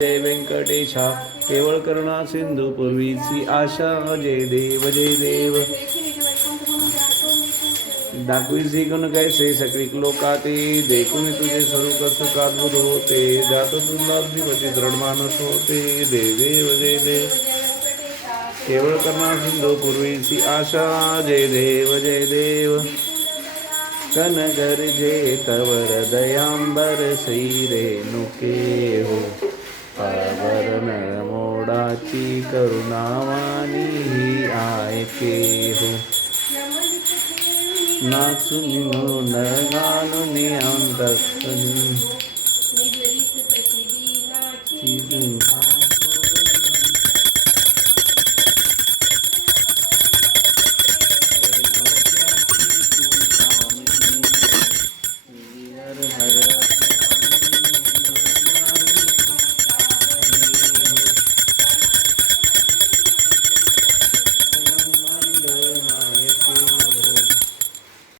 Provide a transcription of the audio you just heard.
जय व्यंकटेशा केवळ करुणा सिंधू पूर्वीची आशा जय देव दाखवीसी गुण कैसे सकृत लोकाते देखून तुझे स्वरूप सुखाद्भुत होते जात तुला दिवशी दृढ मानस होते देव जय देव केवळ करुणा सिंधू पूर्वीची आशा जय देव कनगर जे तवर दयांबर सई रेणुके हो पावरण मोडाची करुणावाणी ही आयके हो नाचून न घालून अंतस्कनी